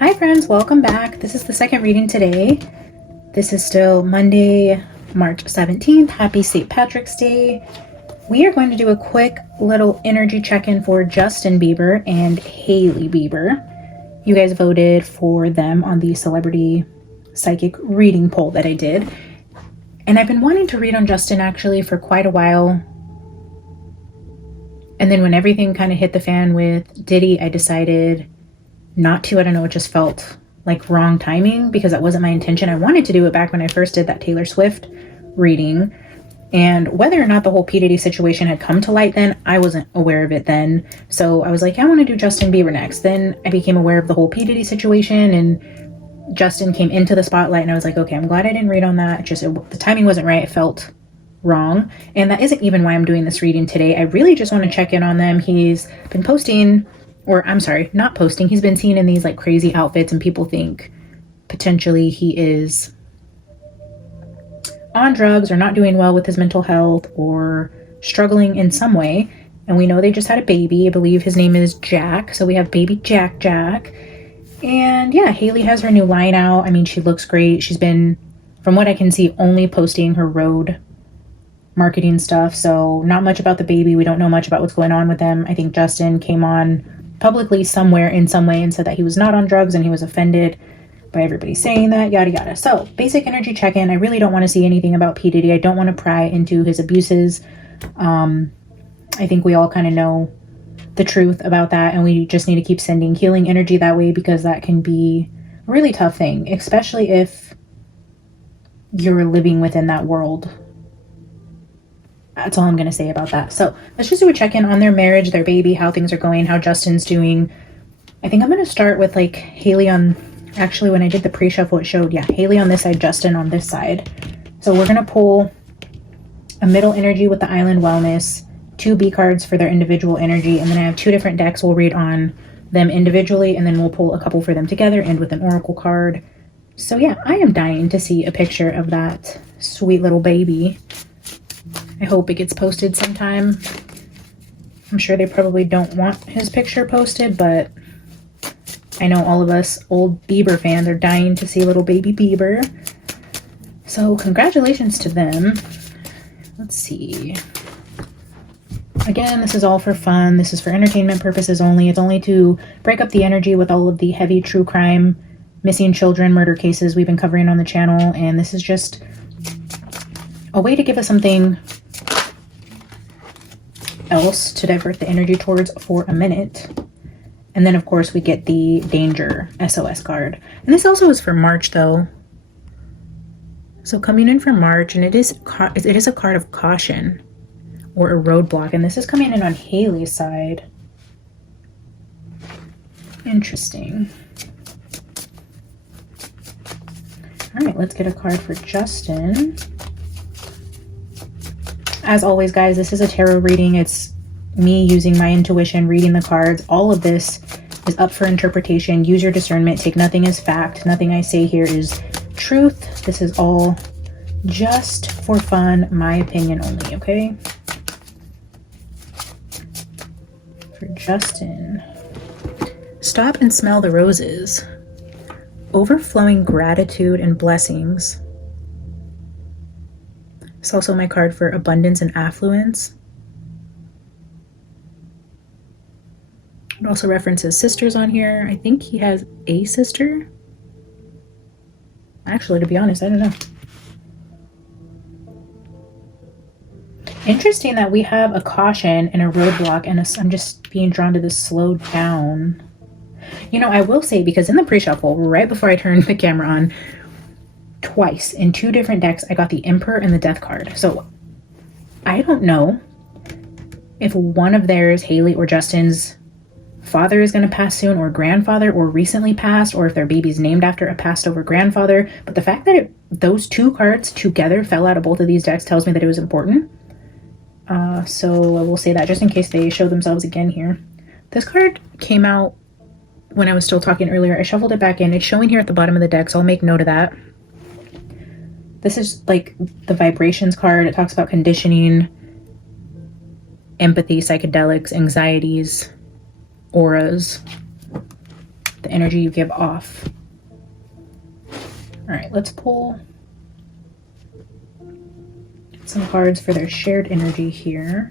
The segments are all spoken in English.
Hi friends, welcome back. This is the second reading today. This is still Monday, March 17th. Happy St. Patrick's Day. We are going to do a quick little energy check-in for Justin Bieber and Hailey Bieber. You guys voted for them on the celebrity psychic reading poll that I did. And I've been wanting to read on Justin actually for quite a while. And then when everything kind of hit the fan with Diddy, I decided not to. I don't know, it just felt like wrong timing because that wasn't my intention. I wanted to do it back when I first did that Taylor Swift reading, and whether or not the whole P. Diddy situation had come to light then, I wasn't aware of it then. So I was like, I want to do Justin Bieber next. Then I became aware of the whole P. Diddy situation and Justin came into the spotlight and I was like, okay, I'm glad I didn't read on that. The timing wasn't right. It felt wrong. And that isn't even why I'm doing this reading today. I really just want to check in on them. He's been posting, or I'm sorry, not posting. He's been seen in these like crazy outfits and people think potentially he is on drugs or not doing well with his mental health or struggling in some way. And we know they just had a baby. I believe his name is Jack. So we have baby Jack. And yeah, Hailey has her new line out. I mean, she looks great. She's been, from what I can see, only posting her road marketing stuff. So not much about the baby. We don't know much about what's going on with them. I think Justin came on publicly somewhere in some way and said that he was not on drugs and he was offended by everybody saying that, yada yada. So basic energy check-in. I really don't want to see anything about P. Diddy. I don't want to pry into his abuses. I think we all kind of know the truth about that, and we just need to keep sending healing energy that way because that can be a really tough thing, especially if you're living within that world. That's all I'm going to say about that. So let's just do a check-in on their marriage, their baby, how things are going, how Justin's doing. I think I'm going to start with like Hailey on, actually when I did the pre-shuffle it showed, yeah, Hailey on this side, Justin on this side. So we're going to pull a middle energy with the Island Wellness, 2 B cards for their individual energy, and then I have 2 different decks we'll read on them individually, and then we'll pull a couple for them together, end with an oracle card. So yeah, I am dying to see a picture of that sweet little baby. I hope it gets posted sometime. I'm sure they probably don't want his picture posted, but I know all of us old Bieber fans are dying to see little baby Bieber. So congratulations to them. Let's see. Again, this is all for fun. This is for entertainment purposes only. It's only to break up the energy with all of the heavy true crime, missing children, murder cases we've been covering on the channel. And this is just a way to give us something else to divert the energy towards for a minute. And then of course we get the danger SOS card. And this also is for March though. So coming in for March, and it is a card of caution or a roadblock. And this is coming in on Hailey's side. Interesting. All right, let's get a card for Justin. As always, guys, this is a tarot reading. It's me using my intuition, reading the cards. All of this is up for interpretation. Use your discernment. Take nothing as fact. Nothing I say here is truth. This is all just for fun, my opinion only, okay? For Justin. Stop and smell the roses. Overflowing gratitude and blessings. It's also my card for abundance and affluence. It also references sisters on here. I think he has a sister. Actually, to be honest, I don't know. Interesting that we have a caution and a roadblock, and I'm just being drawn to this slow down. You know, I will say, because in the pre-shuffle, right before I turned the camera on, twice in 2 different decks, I got the Emperor and the Death card. So I don't know if one of theirs, Hailey or Justin's father, is going to pass soon, or grandfather, or recently passed, or if their baby's named after a passed over grandfather. But the fact that those 2 cards together fell out of both of these decks tells me that it was important. So I will say that just in case they show themselves again here. This card came out when I was still talking earlier. I shuffled it back in. It's showing here at the bottom of the deck, so I'll make note of that. This is like the vibrations card. It talks about conditioning, empathy, psychedelics, anxieties, auras. the energy you give off. All right, let's pull some cards for their shared energy here.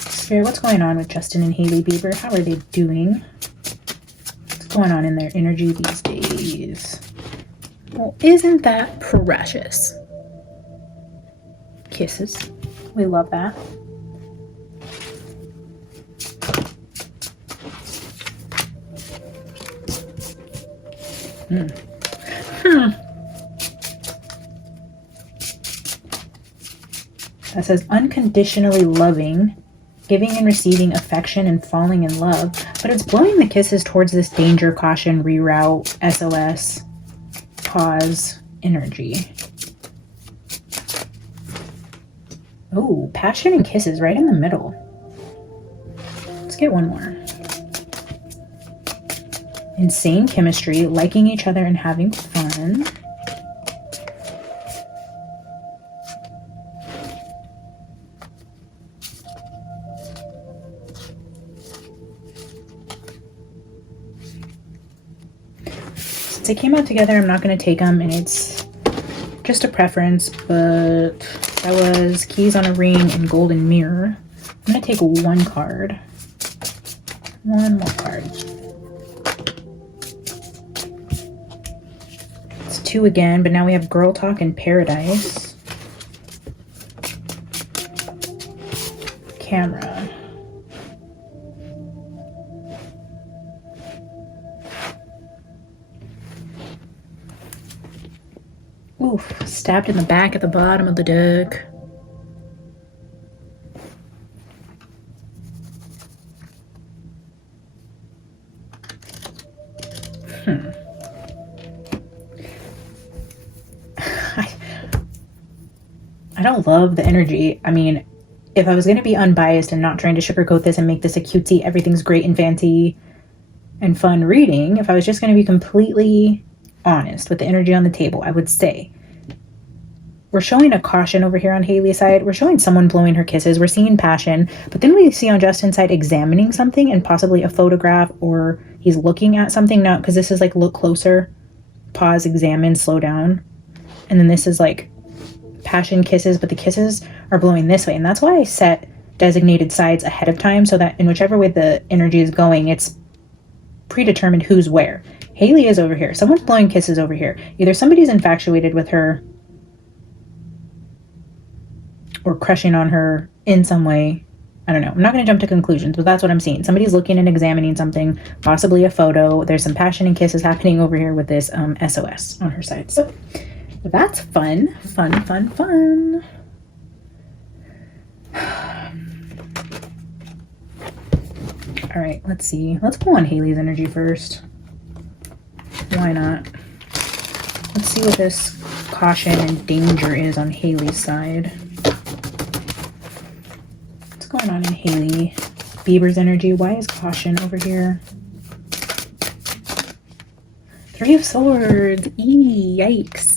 Spirit, what's going on with Justin and Hailey Bieber? How are they doing? What's going on in their energy these days? Well, isn't that precious? Kisses. We love that. That says unconditionally loving, giving and receiving affection and falling in love, but it's blowing the kisses towards this danger, caution, reroute, SOS, pause energy. Oh, passion and kisses right in the middle. Let's get one more. Insane chemistry, liking each other and having fun. Since they came out together, I'm not going to take them, and it's just a preference, but that was Keys on a Ring and Golden Mirror. I'm going to take one card. One more card. It's two again, but now we have Girl Talk and Paradise. Camera. Oof, stabbed in the back at the bottom of the deck. I don't love the energy. I mean, if I was going to be unbiased and not trying to sugarcoat this and make this a cutesy, everything's great and fancy and fun reading, if I was just going to be completely honest with the energy on the table, I would say we're showing a caution over here on Hailey's side. We're showing someone blowing her kisses. We're seeing passion, but then we see on Justin's side examining something and possibly a photograph, or he's looking at something now, because this is like look closer, pause, examine, slow down. And then this is like passion, kisses, but the kisses are blowing this way. And that's why I set designated sides ahead of time, so that in whichever way the energy is going, it's predetermined who's where. Hailey is over here. Someone's blowing kisses over here. Either somebody's infatuated with her or crushing on her in some way. I don't know. I'm not going to jump to conclusions, but that's what I'm seeing. Somebody's looking and examining something, possibly a photo. There's some passion and kisses happening over here with this SOS on her side. So that's fun. Fun, fun, fun. All right, let's see. Let's pull on Hailey's energy first. Why not? Let's see what this caution and danger is on Hailey's side. What's going on in Hailey Bieber's energy? Why is caution over here? Three of Swords. Eee, yikes.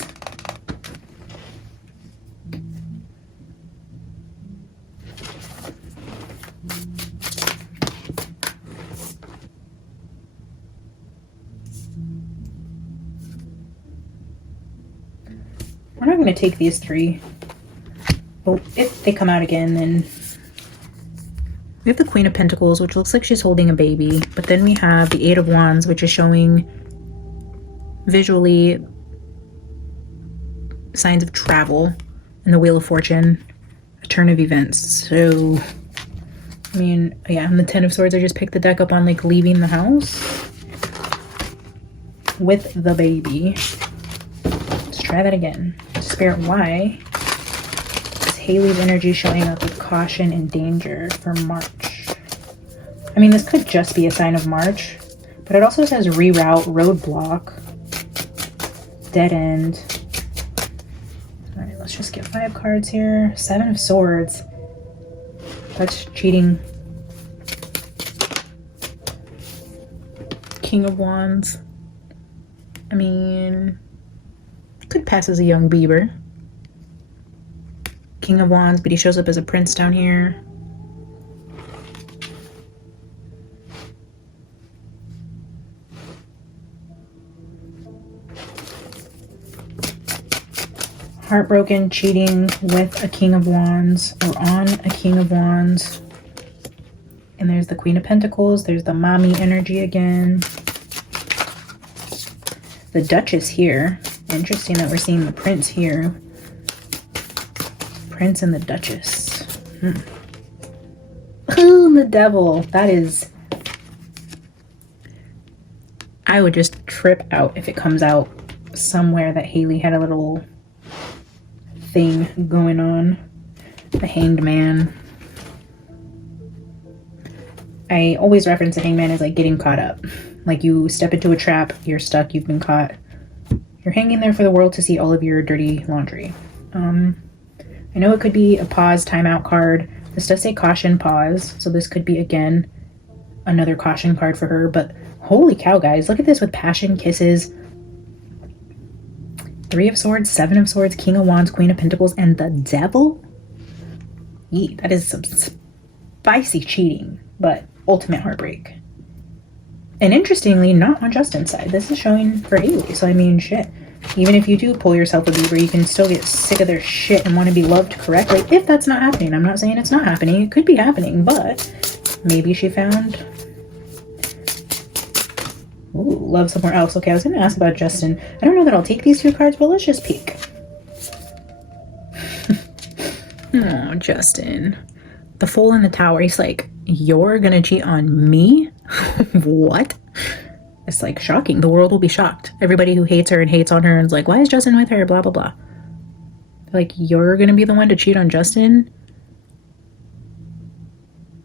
We're not going to take these three. But if they come out again, then we have the Queen of Pentacles, which looks like she's holding a baby. But then we have the Eight of Wands, which is showing visually signs of travel. And the Wheel of Fortune, a turn of events. So, I mean, yeah, and the Ten of Swords, I just picked the deck up on like leaving the house with the baby. Let's try that again. Spirit, why is Hailey's energy showing up with caution and danger for March? I mean, this could just be a sign of March, but it also says reroute, roadblock, dead end. All right, let's just get 5 cards here. 7 of Swords. That's cheating. King of Wands. I mean, could pass as a young Bieber. King of Wands, but he shows up as a prince down here. Heartbroken, cheating with a King of Wands or on a King of Wands. And there's the Queen of Pentacles. There's the mommy energy again. The Duchess here. Interesting that we're seeing the Prince here. Prince and the Duchess. Oh, the Devil. That is... I would just trip out if it comes out somewhere that Hailey had a little thing going on. The Hanged Man. I always reference the Hanged Man as like getting caught up. Like you step into a trap, you're stuck, you've been caught. You're hanging there for the world to see all of your dirty laundry. I know it could be a pause, timeout card. This does say caution, pause. So this could be, again, another caution card for her. But holy cow, guys. Look at this with passion, kisses. 3 of Swords, 7 of Swords, King of Wands, Queen of Pentacles, and the Devil. Yee, that is some spicy cheating, but ultimate heartbreak. And interestingly, not on Justin's side. This is showing for Hailey. So, I mean, shit. Even if you do pull yourself a Bieber, you can still get sick of their shit and want to be loved correctly. If that's not happening. I'm not saying it's not happening. It could be happening, but maybe she found... Ooh, love somewhere else. Okay, I was going to ask about Justin. I don't know that I'll take these 2 cards, but let's just peek. Oh, Justin. The Fool in the Tower. He's like, you're going to cheat on me? What? It's like shocking. The world will be shocked. Everybody who hates her and hates on her and is like, why is Justin with her? Blah, blah, blah. Like, you're going to be the one to cheat on Justin?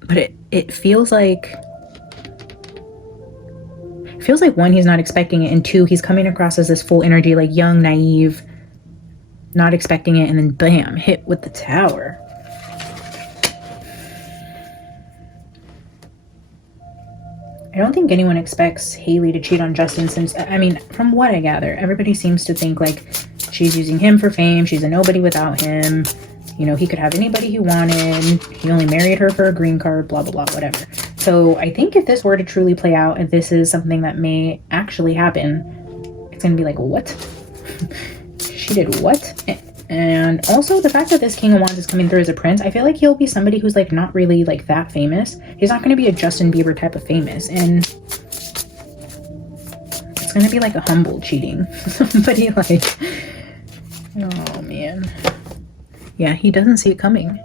But it feels like... feels like 1, he's not expecting it, and 2, he's coming across as this full energy, like young, naive, not expecting it, and then bam, hit with the Tower. I don't think anyone expects Hailey to cheat on Justin since, I mean, from what I gather, everybody seems to think like she's using him for fame, she's a nobody without him, you know, he could have anybody he wanted, he only married her for a green card, blah, blah, blah, whatever. So I think if this were to truly play out, if this is something that may actually happen, it's going to be like, what? She did what? And also the fact that this King of Wands is coming through as a prince, I feel like he'll be somebody who's like not really like that famous. He's not going to be a Justin Bieber type of famous. And it's going to be like a humble cheating. Somebody like, oh man. Yeah, he doesn't see it coming.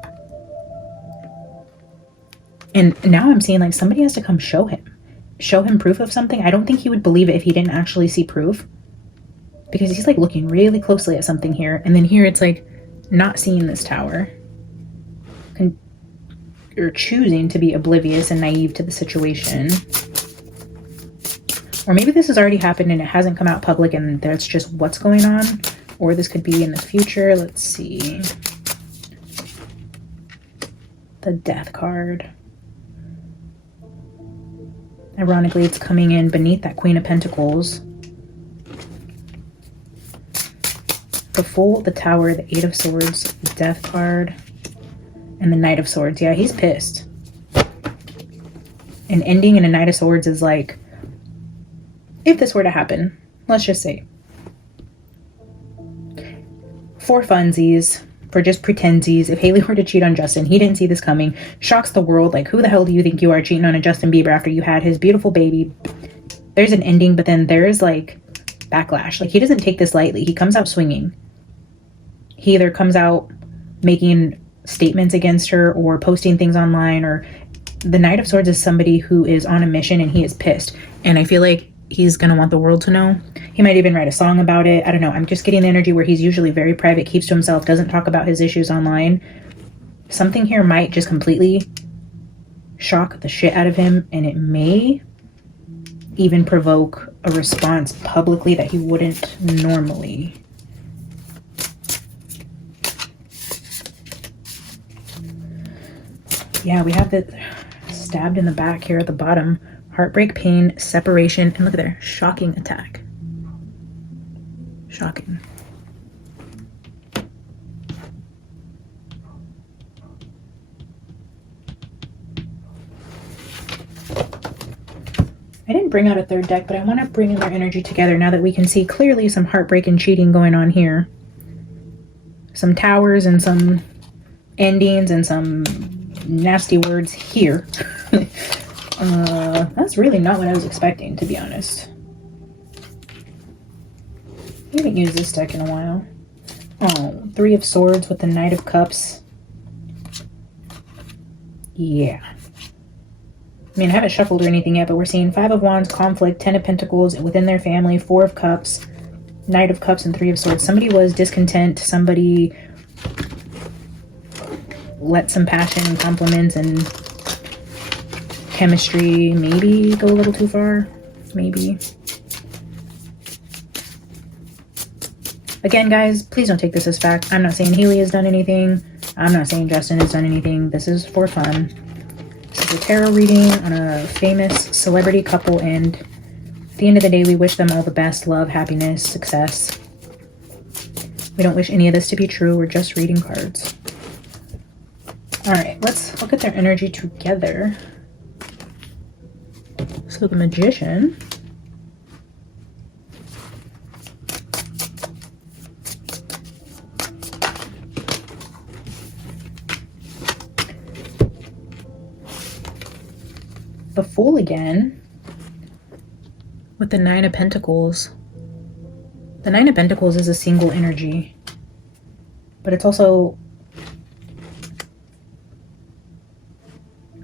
And now I'm seeing like somebody has to come show him proof of something. I don't think he would believe it if he didn't actually see proof, because he's like looking really closely at something here. And then here it's like not seeing this Tower, or choosing to be oblivious and naive to the situation. Or maybe this has already happened and it hasn't come out public and that's just what's going on. Or this could be in the future. Let's see. The Death card. Ironically, it's coming in beneath that Queen of Pentacles. The Fool, the Tower, the 8 of Swords, the Death card, and the Knight of Swords. Yeah, he's pissed. An ending in a Knight of Swords is like, if this were to happen, let's just say, for funsies, for just pretensies, if Hailey were to cheat on Justin, he didn't see this coming, shocks the world, like, who the hell do you think you are cheating on a Justin Bieber after you had his beautiful baby? There's an ending, but then there's like backlash. Like, he doesn't take this lightly. He comes out swinging. He either comes out making statements against her or posting things online, or the Knight of Swords is somebody who is on a mission and he is pissed. And I feel like he's going to want the world to know. He might even write a song about it. I don't know. I'm just getting the energy where he's usually very private, keeps to himself, doesn't talk about his issues online. Something here might just completely shock the shit out of him, and it may even provoke a response publicly that he wouldn't normally. Yeah, we have the stabbed in the back here at the bottom. Heartbreak, pain, separation, and look at there, shocking attack. Shocking. I didn't bring out a third deck, but I want to bring in their energy together now that we can see clearly some heartbreak and cheating going on here. Some towers and some endings and some nasty words here. That's really not what I was expecting, to be honest. I haven't used this deck in a while. Oh, Three of Swords with the Knight of Cups. Yeah. I mean, I haven't shuffled or anything yet, but we're seeing Five of Wands, conflict, Ten of Pentacles within their family, Four of Cups, Knight of Cups, and Three of Swords. Somebody was discontent. Somebody let some passion and compliments and chemistry maybe go a little too far. Maybe. Again, guys, please don't take this as fact. I'm not saying Hailey has done anything. I'm not saying Justin has done anything. This is for fun. This is a tarot reading on a famous celebrity couple, and at the end of the day, we wish them all the best, love, happiness, success. We don't wish any of this to be true. We're just reading cards. All right, let's look at their energy together. So the Magician. The Fool again with the Nine of Pentacles. The Nine of Pentacles is a single energy, but it's also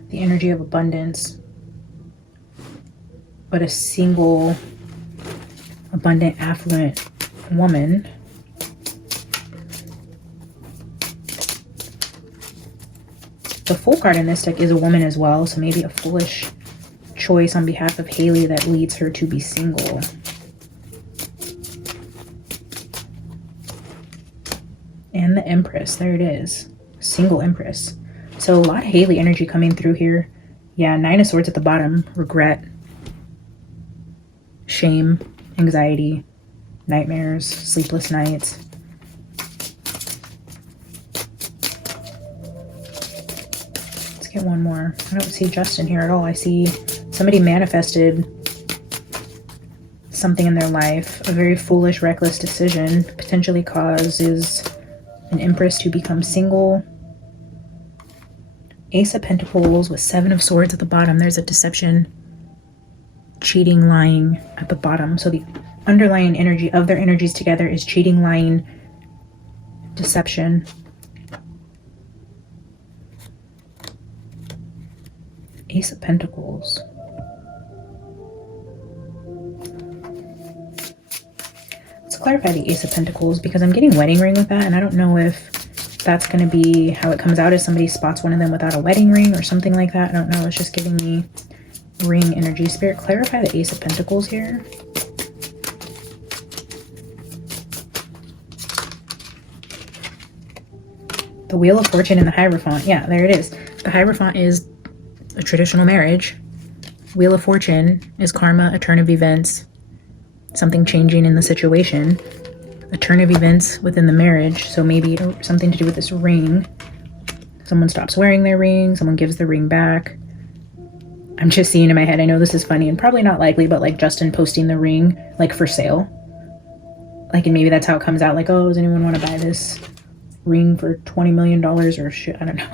the energy of abundance, but a single, abundant, affluent woman. The Fool card in this deck is a woman as well, so maybe a foolish choice on behalf of Hailey that leads her to be single. And the Empress, there it is. Single Empress. So a lot of Hailey energy coming through here. Yeah, Nine of Swords at the bottom. Regret. Shame. Anxiety. Nightmares. Sleepless nights. Let's get one more. I don't see Justin here at all. I see somebody manifested something in their life. A very foolish, reckless decision potentially causes an Empress to become single. Ace of Pentacles with Seven of Swords at the bottom. There's a deception, cheating, lying at the bottom. So the underlying energy of their energies together is cheating, lying, deception. Ace of Pentacles. Let's clarify the Ace of Pentacles because I'm getting wedding ring with that, and I don't know if that's going to be how it comes out, if somebody spots one of them without a wedding ring or something like that. I don't know. It's just giving me ring energy. Spirit, clarify the Ace of Pentacles here. The Wheel of Fortune and the Hierophant. Yeah, there it is. The Hierophant is a traditional marriage. Wheel of Fortune is karma, a turn of events, something changing in the situation. A turn of events within the marriage, so maybe something to do with this ring. Someone stops wearing their ring, someone gives the ring back. I'm just seeing in my head, I know this is funny and probably not likely, but like Justin posting the ring like for sale. Like, and maybe that's how it comes out, like, oh, does anyone want to buy this ring for $20 million or shit? I don't know.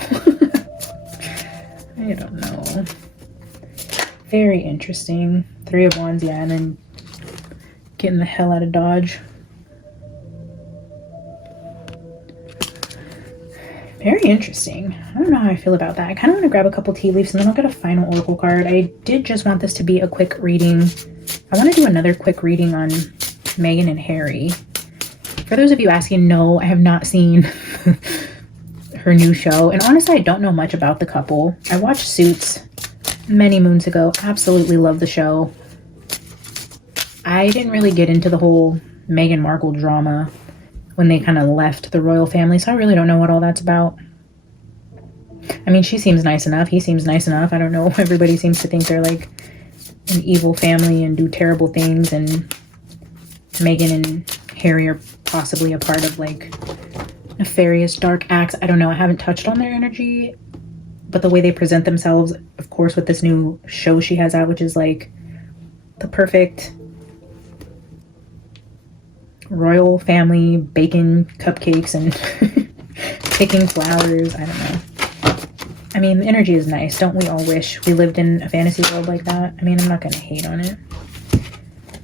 I don't know. Very interesting. Three of Wands, yeah, and then getting the hell out of Dodge. Very interesting. I don't know how I feel about that. I kind of want to grab a couple tea leaves and then I'll get a final oracle card. I did just want this to be a quick reading. I want to do another quick reading on Meghan and Harry. For those of you asking, no, I have not seen her new show. And honestly, I don't know much about the couple. I watched Suits many moons ago. Absolutely love the show. I didn't really get into the whole Meghan Markle drama when they kind of left the royal family, so I really don't know what all that's about. I mean, she seems nice enough. He seems nice enough. I don't know. Everybody seems to think they're like an evil family and do terrible things, and Meghan and Harry are possibly a part of like nefarious dark acts. I don't know. I haven't touched on their energy, but the way they present themselves, of course, with this new show she has out, which is like the perfect royal family baking cupcakes and picking flowers. I don't know. I mean, the energy is nice. Don't we all wish we lived in a fantasy world like that? I mean, I'm not going to hate on it.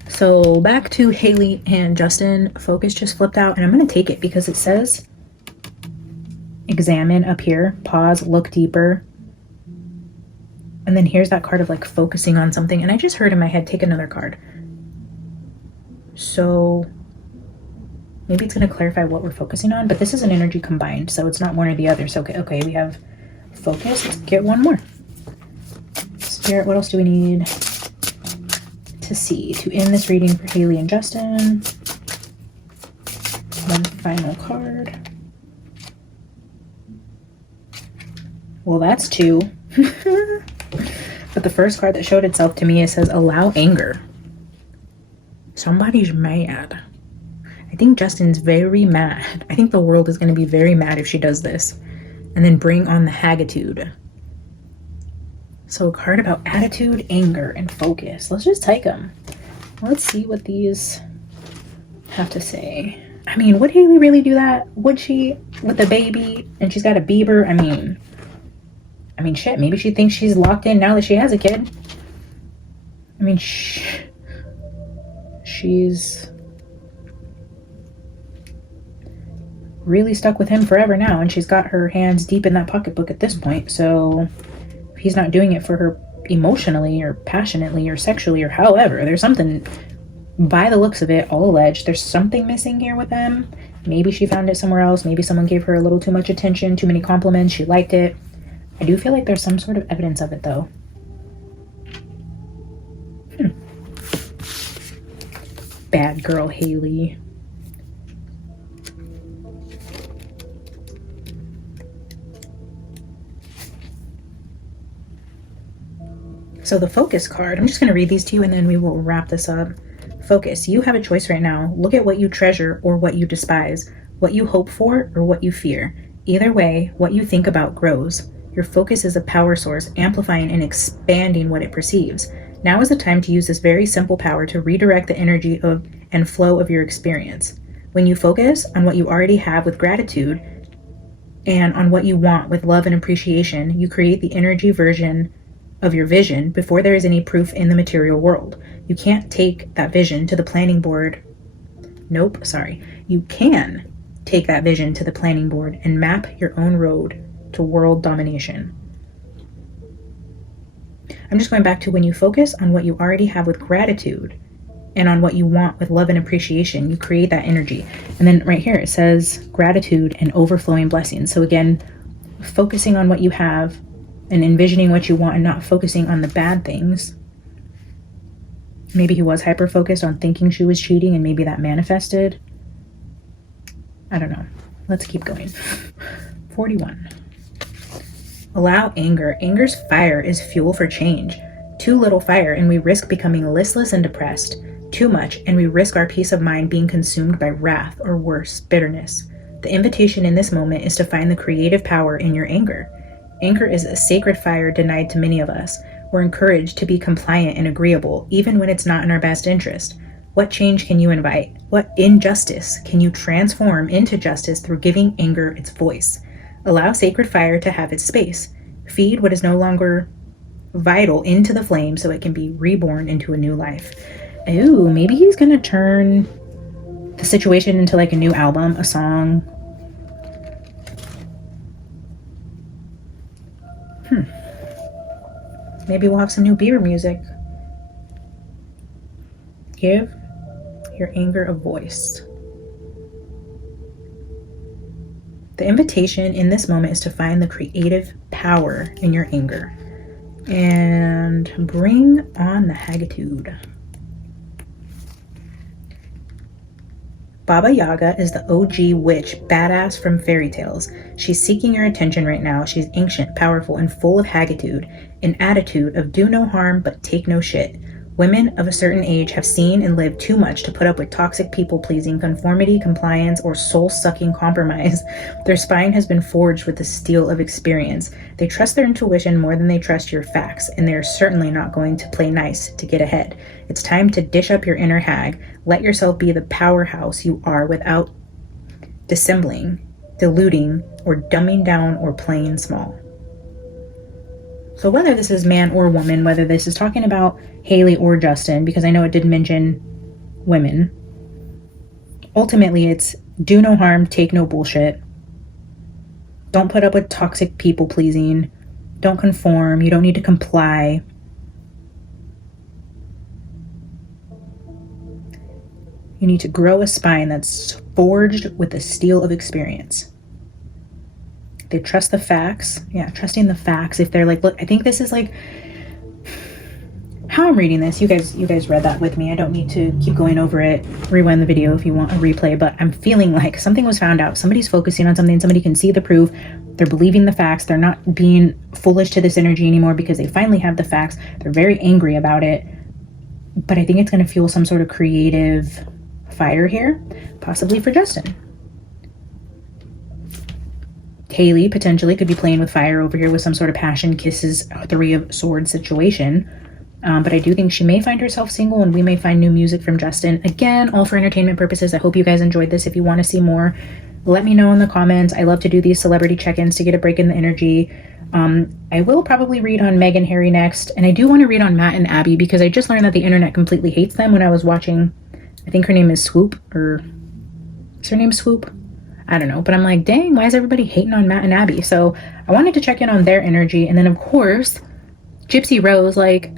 So back to Hailey and Justin. Focus just flipped out, and I'm going to take it because it says examine up here, pause, look deeper. And then here's that card of like focusing on something. And I just heard in my head, take another card. So maybe it's going to clarify what we're focusing on, but this is an energy combined, so it's not one or the other. So, okay, we have focus. Let's get one more. Spirit, what else do we need to see to end this reading for Hailey and Justin? One final card. Well, that's two. But the first card that showed itself to me, it says allow anger. Somebody's mad. I think Justin's very mad. I think the world is going to be very mad if she does this. And then bring on the Haggitude. So a card about attitude, anger, and focus. Let's just take them. Let's see what these have to say. I mean, would Hailey really do that? Would she? With the baby and she's got a Bieber? I mean, shit, maybe she thinks she's locked in now that she has a kid. I mean, she's really stuck with him forever now, and she's got her hands deep in that pocketbook at this point. So if he's not doing it for her emotionally or passionately or sexually or however, there's something, by the looks of it, all alleged, there's something missing here with them. Maybe she found it somewhere else. Maybe someone gave her a little too much attention, too many compliments. She liked it. I do feel like there's some sort of evidence of it, though. Bad girl Hailey. So the focus card, I'm just going to read these to you and then we will wrap this up. Focus. You have a choice right now. Look at what you treasure or what you despise, what you hope for or what you fear. Either way, what you think about grows. Your focus is a power source, amplifying and expanding what it perceives. Now is the time to use this very simple power to redirect the energy of and flow of your experience. When you focus on what you already have with gratitude and on what you want with love and appreciation, you create the energy version of your vision before there is any proof in the material world. You can't take that vision to the planning board. You can take that vision to the planning board and map your own road to world domination. I'm just going back to when you focus on what you already have with gratitude and on what you want with love and appreciation, you create that energy. And then right here it says gratitude and overflowing blessings. So again, focusing on what you have and envisioning what you want and not focusing on the bad things. Maybe he was hyper-focused on thinking she was cheating and maybe that manifested. I don't know. Let's keep going. 41. Allow anger. Anger's fire is fuel for change. Too little fire and we risk becoming listless and depressed. Too much and we risk our peace of mind being consumed by wrath or worse, bitterness. The invitation in this moment is to find the creative power in your anger. Anger is a sacred fire denied to many of us. We're encouraged to be compliant and agreeable, even when it's not in our best interest. What change can you invite? What injustice can you transform into justice through giving anger its voice? Allow sacred fire to have its space. Feed what is no longer vital into the flame so it can be reborn into a new life. Ooh, maybe he's gonna turn the situation into like a new album, a song. Maybe we'll have some new Bieber music. Give your anger a voice. The invitation in this moment is to find the creative power in your anger and bring on the Haggitude. Baba Yaga is the OG witch, badass from fairy tales. She's seeking your attention right now. She's ancient, powerful, and full of haggitude, an attitude of do no harm but take no shit. Women of a certain age have seen and lived too much to put up with toxic people-pleasing, conformity, compliance, or soul-sucking compromise. Their spine has been forged with the steel of experience. They trust their intuition more than they trust your facts, and they are certainly not going to play nice to get ahead. It's time to dish up your inner hag. Let yourself be the powerhouse you are without dissembling, diluting, or dumbing down or playing small. So whether this is man or woman, whether this is talking about Hailey or Justin, because I know it did mention women, ultimately it's do no harm, take no bullshit. Don't put up with toxic people pleasing. Don't conform. You don't need to comply. You need to grow a spine that's forged with the steel of experience. They trust the facts. Yeah, trusting the facts. If they're like, look, I think this is like how I'm reading this. You guys read that with me. I don't need to keep going over it. Rewind the video if you want a replay, but I'm feeling like something was found out. Somebody's focusing on something. Somebody can see the proof. They're believing the facts. They're not being foolish to this energy anymore because they finally have the facts. They're very angry about it. But I think it's going to fuel some sort of creative fire here, possibly for Justin. Hailey potentially could be playing with fire over here with some sort of passion, kisses, Three of Swords situation. But I do think she may find herself single and we may find new music from Justin. Again, all for entertainment purposes. I hope you guys enjoyed this. If you want to see more, let me know in the comments. I love to do these celebrity check-ins to get a break in the energy. I will probably read on Meg and Harry next. And I do want to read on Matt and Abby because I just learned that the internet completely hates them when I was watching, I think her name is Swoop, or is her name Swoop? I don't know, but I'm like, dang, why is everybody hating on Matt and Abby? So I wanted to check in on their energy. And then of course, Gypsy Rose, like,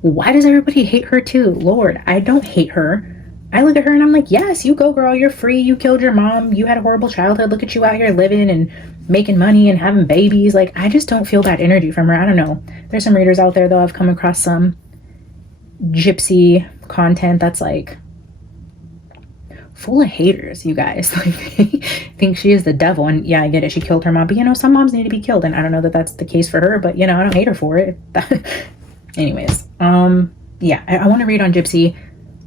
why does everybody hate her too? Lord, I don't hate her. I look at her and I'm like, yes, you go girl, you're free. You killed your mom. You had a horrible childhood. Look at you out here living and making money and having babies. Like, I just don't feel that energy from her. I don't know. There's some readers out there though. I've come across some Gypsy content that's like full of haters, you guys. Like, think she is the devil. And yeah, I get it, she killed her mom, but you know, some moms need to be killed, and I don't know that that's the case for her, but you know, I don't hate her for it. Anyways, yeah, I want to read on Gypsy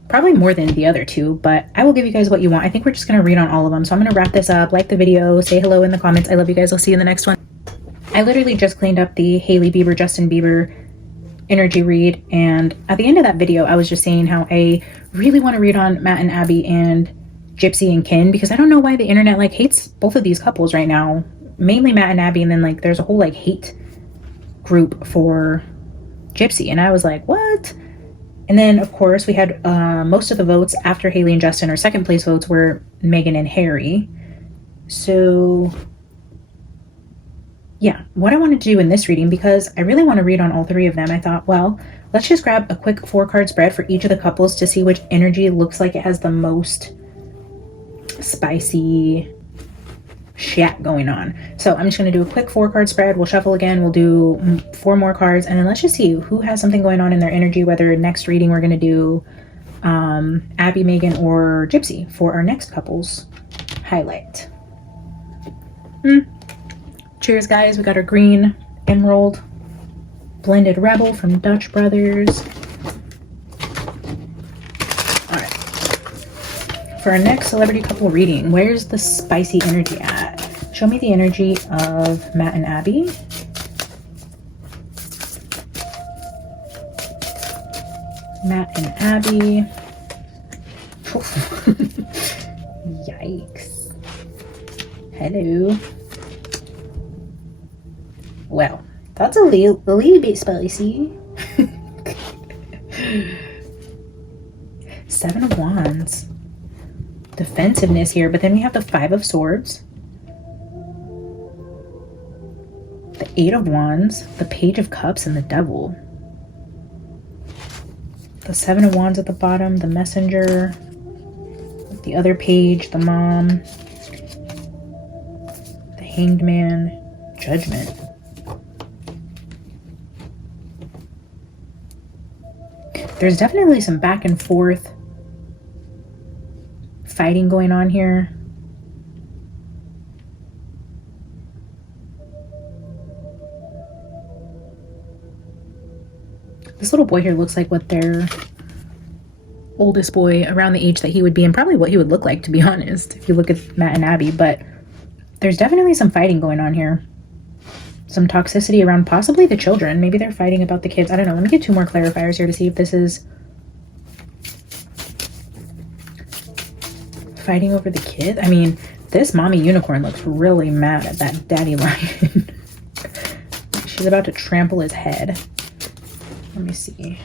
probably more than the other two, but I will give you guys what you want. I think we're just going to read on all of them. So I'm going to wrap this up. Like the video, say hello in the comments. I love you guys. I'll see you in the next one. I literally just cleaned up the Hailey Bieber, Justin Bieber energy read, and at the end of that video I was just saying how I really want to read on Matt and Abby and Gypsy and Ken, because I don't know why the internet like hates both of these couples right now, mainly Matt and Abby, and then like there's a whole like hate group for Gypsy, and I was like, what? And then of course we had most of the votes after Hailey and Justin, or second place votes, were Megan and Harry. So yeah, what I wanted to do in this reading, because I really want to read on all three of them, I thought, well, let's just grab a quick 4-card spread for each of the couples to see which energy looks like it has the most spicy shit going on. So I'm just going to do a quick 4-card spread. We'll shuffle again. We'll do 4 more cards, and then let's just see who has something going on in their energy, whether next reading we're going to do Abby, Megan, or Gypsy for our next couples highlight. Cheers, guys. We got our green emerald blended rebel from Dutch Brothers. All right. For our next celebrity couple reading, where's the spicy energy at? Show me the energy of Matt and Abby. Matt and Abby. Yikes. Hello. Well, that's a little bit spicy. 7 of Wands. Defensiveness here, but then we have the 5 of Swords. The 8 of Wands, the Page of Cups, and the Devil. The 7 of Wands at the bottom, the Messenger. The other page, the Mom. The Hanged Man, Judgment. There's definitely some back and forth fighting going on here. This little boy here looks like what their oldest boy, around the age that he would be, and probably what he would look like, to be honest, if you look at Matt and Abby. But there's definitely some fighting going on here. Some toxicity around possibly the children. Maybe they're fighting about the kids. I don't know. Let me get 2 more clarifiers here to see if this is fighting over the kid. I mean, this mommy unicorn looks really mad at that daddy lion. She's about to trample his head. Let me see.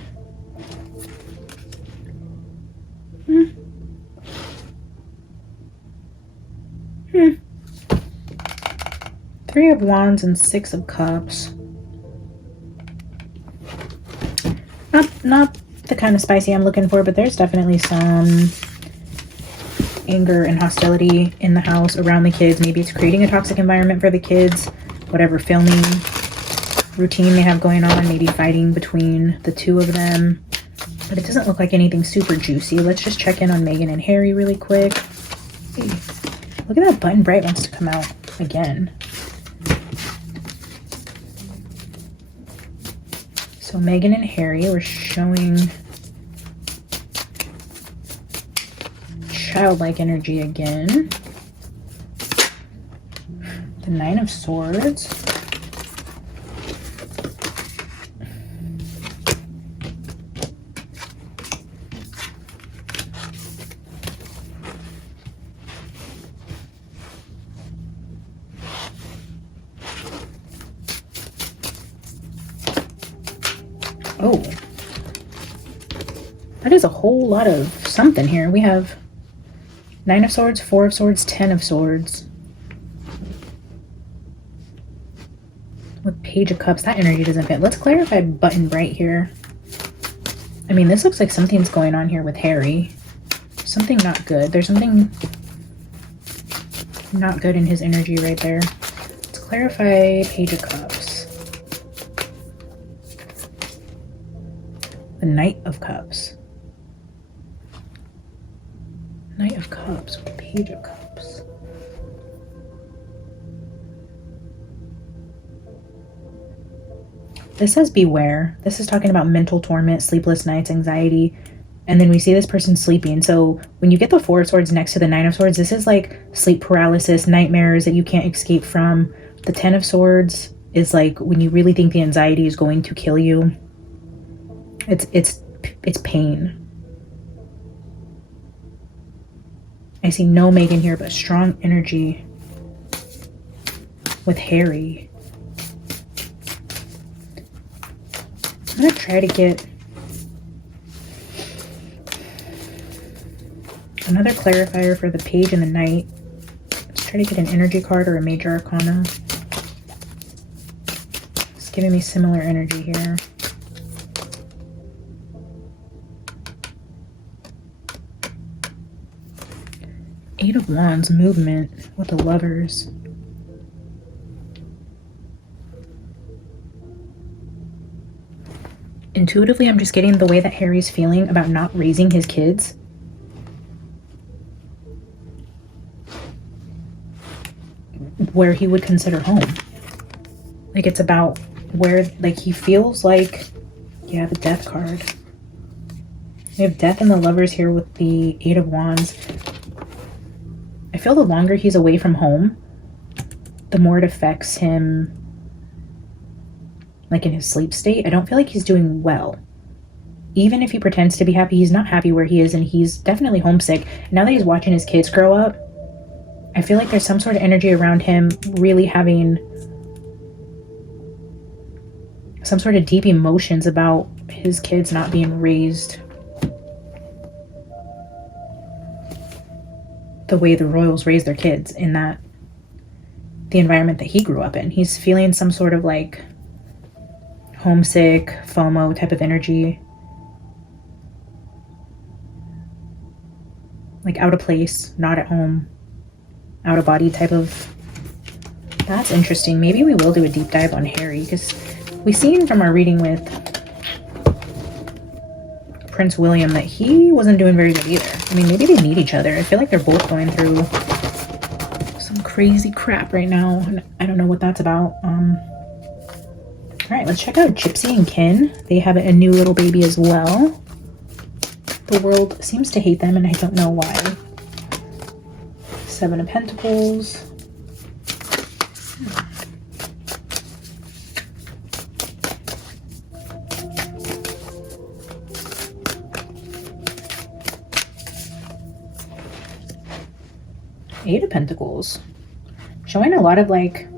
Three of Wands and 6 of Cups. Not the kind of spicy I'm looking for, but there's definitely some anger and hostility in the house around the kids. Maybe it's creating a toxic environment for the kids. Whatever filming routine they have going on, maybe fighting between the 2 of them. But it doesn't look like anything super juicy. Let's just check in on Megan and Harry really quick. Hey, look at that Button Bright wants to come out again. So Megan and Harry were showing childlike energy again. The 9 of Swords. Oh, that is a whole lot of something here. We have 9 of Swords, 4 of Swords, 10 of Swords. With Page of Cups, that energy doesn't fit. Let's clarify Button Bright here. I mean, this looks like something's going on here with Harry. Something not good. There's something not good in his energy right there. Let's clarify Page of Cups. The Knight of Cups. Knight of Cups with Page of Cups. This says beware. This is talking about mental torment, sleepless nights, anxiety. And then we see this person sleeping. So when you get the 4 of Swords next to the 9 of Swords, this is like sleep paralysis, nightmares that you can't escape from. The 10 of Swords is like when you really think the anxiety is going to kill you. It's pain. I see no Megan here, but strong energy with Harry. I'm gonna try to get another clarifier for the Page and the Knight. Let's try to get an energy card or a major arcana. It's giving me similar energy here. Eight of Wands, movement with the Lovers. Intuitively, I'm just getting the way that Harry's feeling about not raising his kids. Where he would consider home. Like it's about where, like he feels like, yeah, the Death card. We have Death and the Lovers here with the 8 of Wands. I feel the longer he's away from home, the more it affects him, like in his sleep state. I don't feel like he's doing well. Even if he pretends to be happy, he's not happy where he is, and he's definitely homesick. Now that he's watching his kids grow up, I feel like there's some sort of energy around him really having some sort of deep emotions about his kids not being raised the way the royals raise their kids, in that the environment that he grew up in. He's feeling some sort of like homesick, FOMO type of energy. Like out of place, not at home, out of body type of. That's interesting. Maybe we will do a deep dive on Harry, because we've seen from our reading with Prince William that he wasn't doing very good either. I mean, maybe they need each other. I feel like they're both going through some crazy crap right now, and I don't know what that's about. All right, let's check out Gypsy and Kin. They have a new little baby as well. The world seems to hate them, and I don't know why. 7 of Pentacles. Eight of Pentacles. Showing a lot of like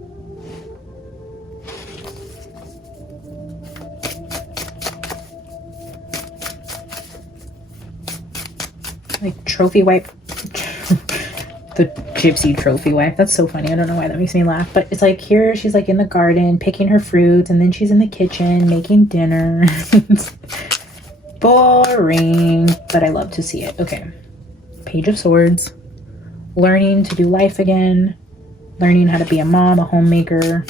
trophy wife. The Gypsy trophy wife. That's so funny. I don't know why that makes me laugh, but it's like here she's like in the garden picking her fruits, and then she's in the kitchen making dinner. It's boring, but I love to see it. Okay, Page of Swords. Learning to do life again, learning how to be a mom, a homemaker.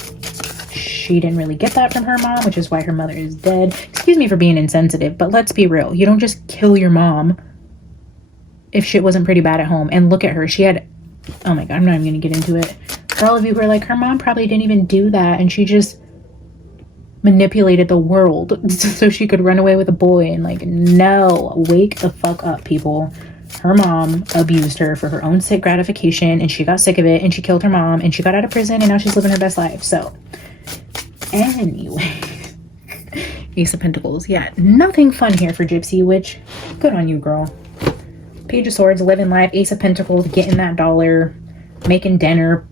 She didn't really get that from her mom, which is why her mother is dead. Excuse me for being insensitive, but let's be real. You don't just kill your mom if shit wasn't pretty bad at home. And look at her. She had, oh my God, I'm not even going to get into it. For all of you who are like, her mom probably didn't even do that, and she just manipulated the world so she could run away with a boy. And like, no, wake the fuck up, people. Her mom abused her for her own sick gratification, and she got sick of it, and she killed her mom, and she got out of prison, and now she's living her best life. So anyway, Ace of Pentacles. Yeah, nothing fun here for Gypsy, which good on you, girl. Page of Swords, living life. Ace of Pentacles, getting that dollar, making dinner,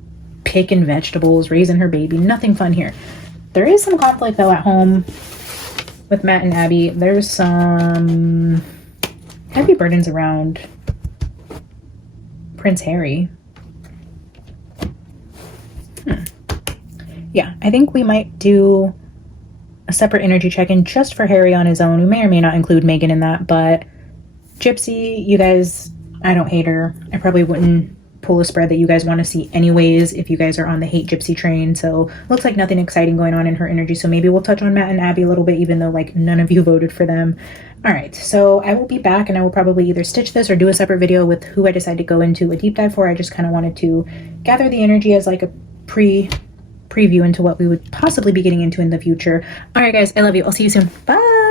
picking vegetables, raising her baby. Nothing fun here. There is some conflict though at home with Matt and Abby. There's some heavy burdens around Prince Harry. Yeah, I think we might do a separate energy check-in just for Harry on his own. We may or may not include Megan in that, but Gypsy, you guys, I don't hate her. I probably wouldn't pull a spread that you guys want to see anyways if you guys are on the hate Gypsy train. So looks like nothing exciting going on in her energy. So maybe we'll touch on Matt and Abby a little bit, even though like none of you voted for them. All right, so I will be back, and I will probably either stitch this or do a separate video with who I decide to go into a deep dive for. I just kind of wanted to gather the energy as like a preview into what we would possibly be getting into in the future. All right, guys, I love you. I'll see you soon. Bye.